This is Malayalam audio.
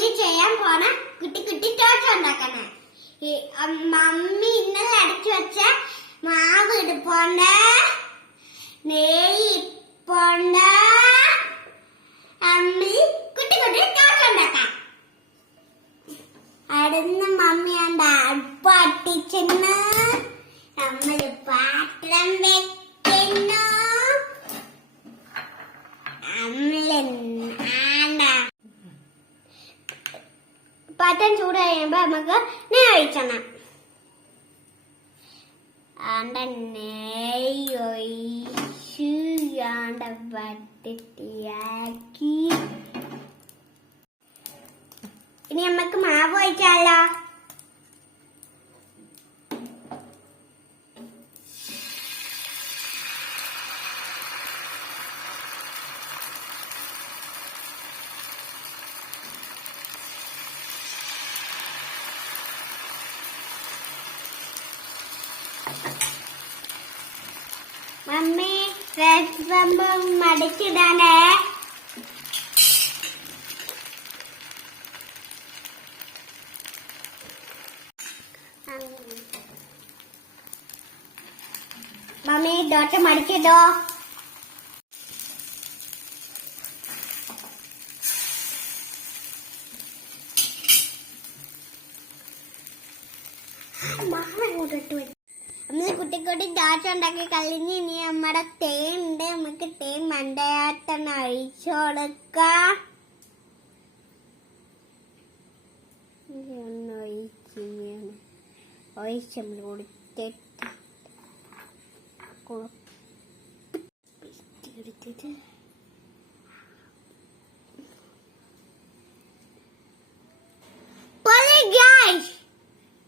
നമ്മളിൽ ചെയ്യാൻ പോണ കുട്ടി കുട്ടി ടോർച്ച് ഉണ്ടാക്കണേ. മമ്മി ഇന്നലെ അടച്ചു വെച്ച മാവ് ഇടുപ്പോണ്ട്, നെയ്യ് ഇപ്പോണ്ട്, അമ്മി കുട്ടി കുട്ടി ടോർച്ച് ഉണ്ടാക്കാം. അടുന്ന് മമ്മി അടുപ്പട്ടിച്ചെന്ന് നമ്മള് പാത്രം വെക്കുന്നു. പാത്രം ചൂട് കഴിയുമ്പോ നമുക്ക് നെയ്യ് ഒഴിച്ചണം. നെയ്യ് ഒഴിച്ചു വട്ടിയാക്കി. ഇനി നമുക്ക് മാവ് ഒഴിച്ചാലോ? മമ്മി രസം മടിച്ചിടാനേ. മമ്മി ദോശ മടിച്ചിടോ. നമ്മള് കുട്ടിക്കുട്ടി ദോശ ഉണ്ടാക്കി കഴിഞ്ഞ് ഇനി നമ്മുടെ തേൻ ഉണ്ട്. നമുക്ക് തേൻ മണ്ടയാട്ടം ഒഴിച്ചു കൊടുക്കാം. ഒഴിച്ച് നമ്മൾ കൊടുത്തിട്ട് guys.